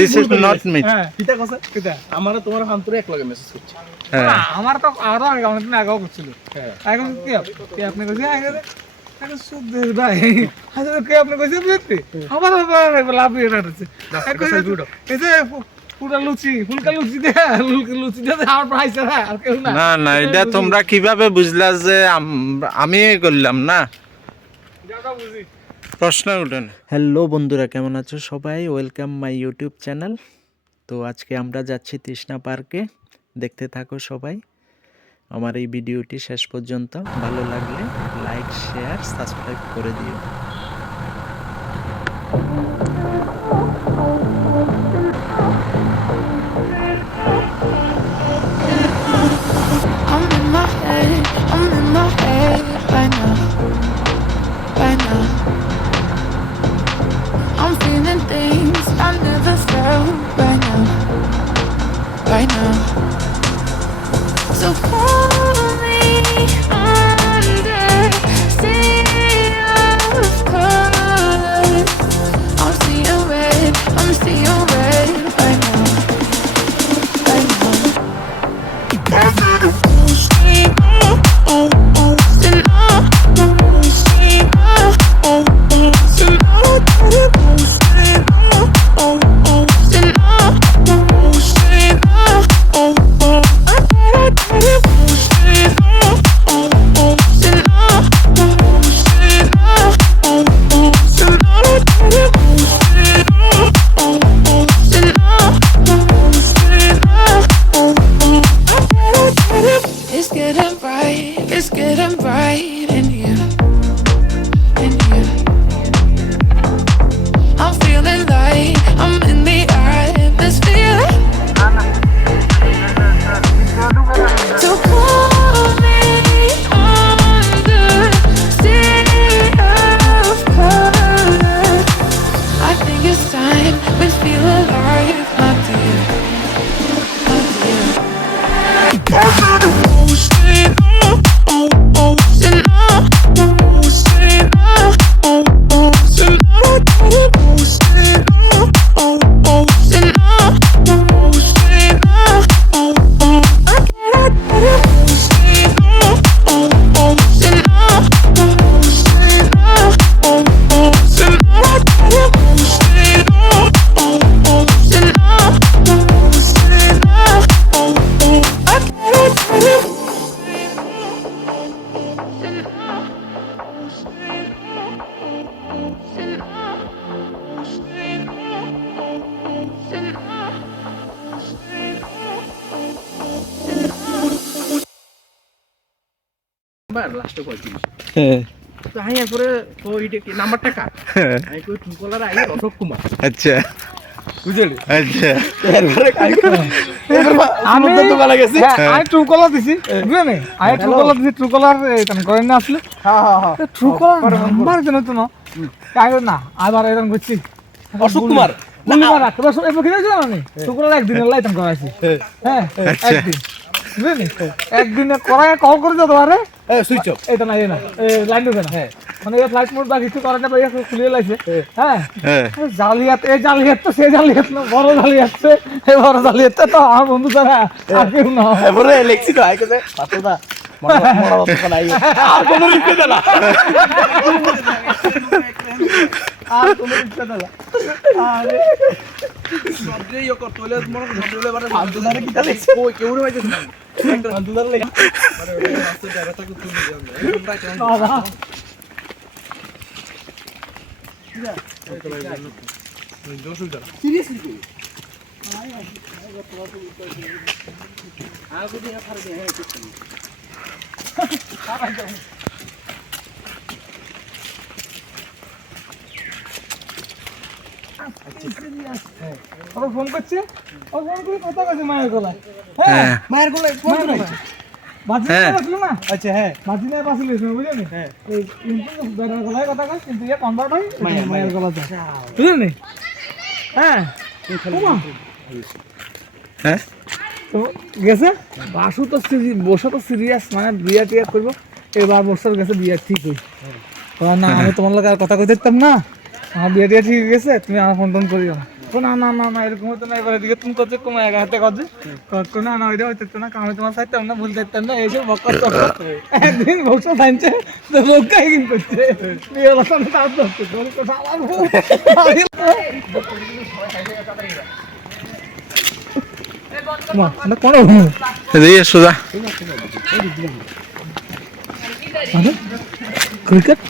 This is not me. আমার তোমার হান্তরে এক লগে মেসেজ করছে আমার তো আরো আগে অনেক দিন আগেও করছিল এখন কি আপনি কইছেন আগে সুদের ভাই হাজার কে আপনি কইছেন বুঝতে আবার লাভ এটা আছে এই যে পুরা লুচি ফুলকা লুচি দে লুচি দে আর প্রাইস আর কেউ না না না এটা তোমরা কিভাবে বুঝলা যে আমি করলাম না প্রশ্ন উঠে না। হ্যালো বন্ধুরা, কেমন আছো সবাই? Welcome my YouTube channel. তো আজকে আমরা যাচ্ছি তৃষ্ণা পার্কে, দেখতে থাকো সবাই আমার এই ভিডিওটি শেষ পর্যন্ত। ভালো লাগলে লাইক শেয়ার সাবস্ক্রাইব করে দিও। I'm in my head right now. I'm feeling things I never felt right now. So call me under sea of colors. I'm seeing red right now. It's getting bright in here. I'm feeling like I'm in the atmosphere. So call me under sea of colors. I think it's time we feel alive, my dear. লাস্টে কয় জিনিস তো আমি এরপরে তো এইটা কি নাম্বারটা কার আমি কই ট্রুকলার আই অশোক কুমার। আচ্ছা বুঝলি? আচ্ছা এরপরে আমি তো দোকানে গেছি আমি ট্রুকলার দিছি বুঝলে আমি ট্রুকলার দিছি ট্রুকলার তখন করেন না আসলে হ্যাঁ ট্রুকলার নাম্বার জানো তো না কাগজ না আবার এরকম করছি অশোক কুমার বুঝলিবার রাখতে সব এরপর কিনে দিলাম আমি ট্রুকলার একদিনের লাইতাম করাইছি হ্যাঁ একদিন বুঝলি একদিনে করায় কল করে দাও তোমারে সুইচ অফ এটা না এই না লাইন দেবে না হ্যাঁ মানে এই ফ্লাইট মোড বা কিছু করে না ভাইয়া খুলিয়ে লাইছে হ্যাঁ জালিয়াত এই জালিয়াত তো সেই জালিয়াত না বড় জালিয়াত এই বড় জালিয়াত তো আমার বন্ধু তারা আর কেউ না এবারে লেখছি তো আইকে পাতোদা মরা মতো নাই আর কোন লিখতে দে না আর কোন লিখতে দে না আরে সবরে ইও কর তোলে মনে ধরলে বারে আন্দোলনে কি লিখছে কই কেউ রে পাইছে না আন্দোলনে লেখা আরে ওই রাস্তা জায়গাটা কো তুলে দিও আমরা আমরা সিরিয়াসলি আগে দিয়ে ফার দিয়ে হ্যাঁ কিছু ফোন করছে ও ফোন করে কথা কইছে মায়ের গলায় হ্যাঁ মায়ের গলায় ফোন নাই বাজি আসলো না আচ্ছা হ্যাঁ বাজি না পাসলে বুঝলি হ্যাঁ এই কিন্তু বেড়ার গলায় কথা কয় কিন্তু এ কনভার্ট হয় মায়ের গলাতে বুঝলি হ্যাঁ হ্যাঁ তো গেছে বাসু তো বসে তো সিরিয়াস মানে বিয়া টিয়া করবো এবার বছর গেছে বিয়ে ঠিক হই না আমি তোমার লোক আর কথা কই দিতাম না আমার বিয়ে দিয়ে ঠিক হয়ে গেছে তুমি আমার ফোন টোন করিও না না না না না এরকম হতো না এবার এদিকে তুমি করছো কমে এক হাতে করছে করছো না না ওইটা হইতো না আমি তোমার চাইতাম না ভুল চাইতাম না এইসব বকর একদিন বক্স টানছে তো লোক কাহিনী করছে বিয়ে হলো সামনে তার ধরছে তোর কথা আমার করো এদিকে সোজা ক্রিকেট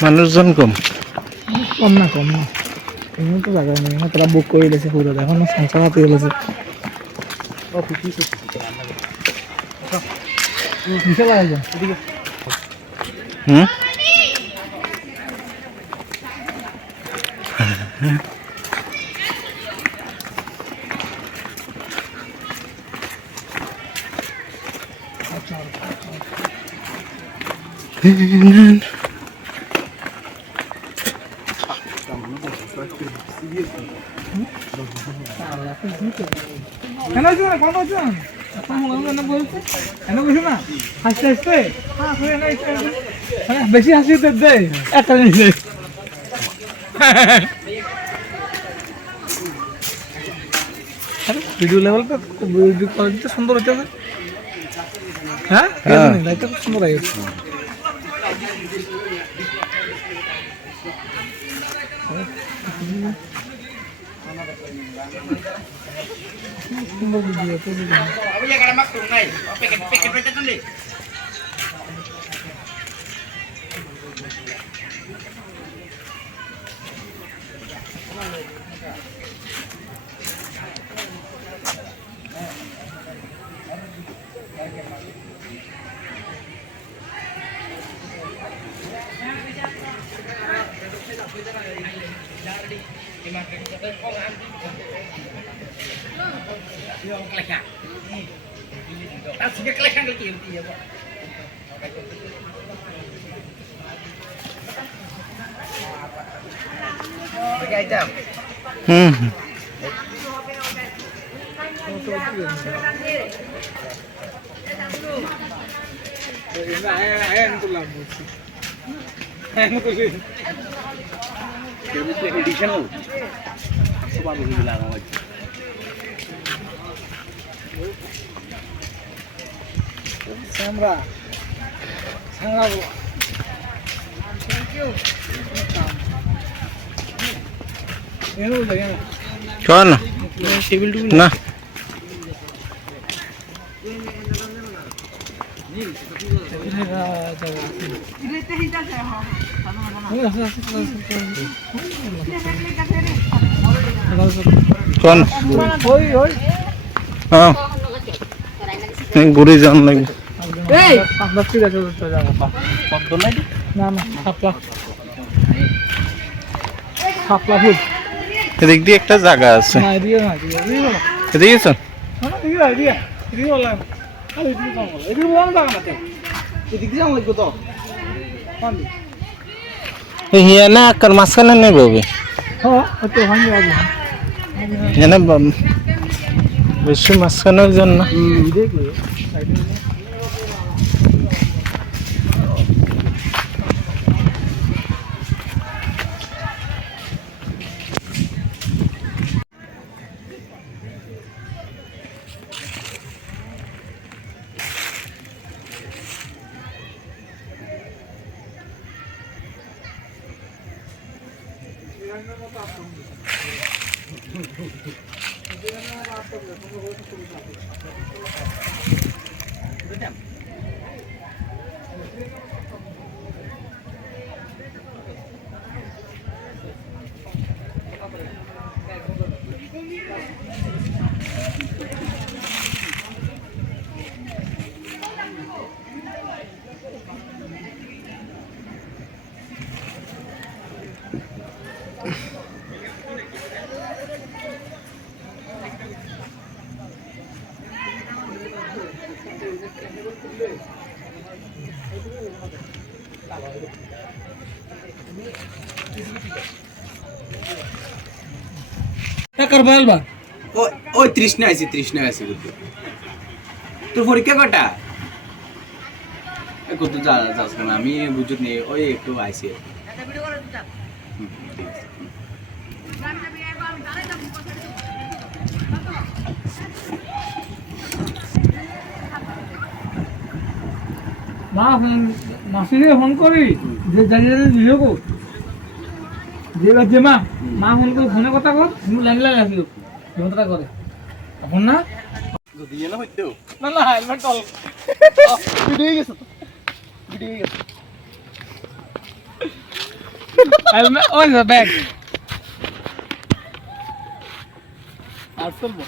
মানুষজন কম। কম না এমন তো জায়গা নেই না তারা বুক করে দিয়েছে পুরো এখন সংসার হাতে গেছে বিশাল আয়োজন হুম কেন হয়েছে না কত হচ্ছে বলছে কেন বলছে না হাসতে হাসতে বেশি হাসি দে একটা জিনিস ভিডিও লেভেলটা ভিডিও কোয়ালিটিটা সুন্দর হচ্ছে হ্যাঁ লাইটটা খুব সুন্দর লাগে সুন্দর ভিডিও হুম আমরা সাংলাবো চল না চল হ্যাঁ ঘুরে যান লাগবে না না সাপলা ফুল এদিক দিয়ে একটা জায়গা আছে না এদিকে না এদিকে চল এদিকে বলা এদিকে বলা না এদিকে যাওয়া লাগবে তো হিয়া না আকার মাঝখানে নেবে হ্যাঁ তো ভাঙি আগে এনে বেশি মাঝখানের জন্য দেখবে ওই তৃষ্ণা আছে বুঝতে তোর পরীক্ষা কটা কত যাস কেন আমি বুঝত নেই ওই একটু আইসি মা মাসিকে ফোন করি যে জানিয়ে দিও গো যে বাজে মা ফোন করে ফোনে কথা কর তুমি লাইন লাইন আসিও কথাটা করে ফোন না যদি এলো হইতো না না হেলমেট কল ভিডিও গেছে তো ভিডিও গেছে হেলমেট ওই ব্যাগ আর চলবো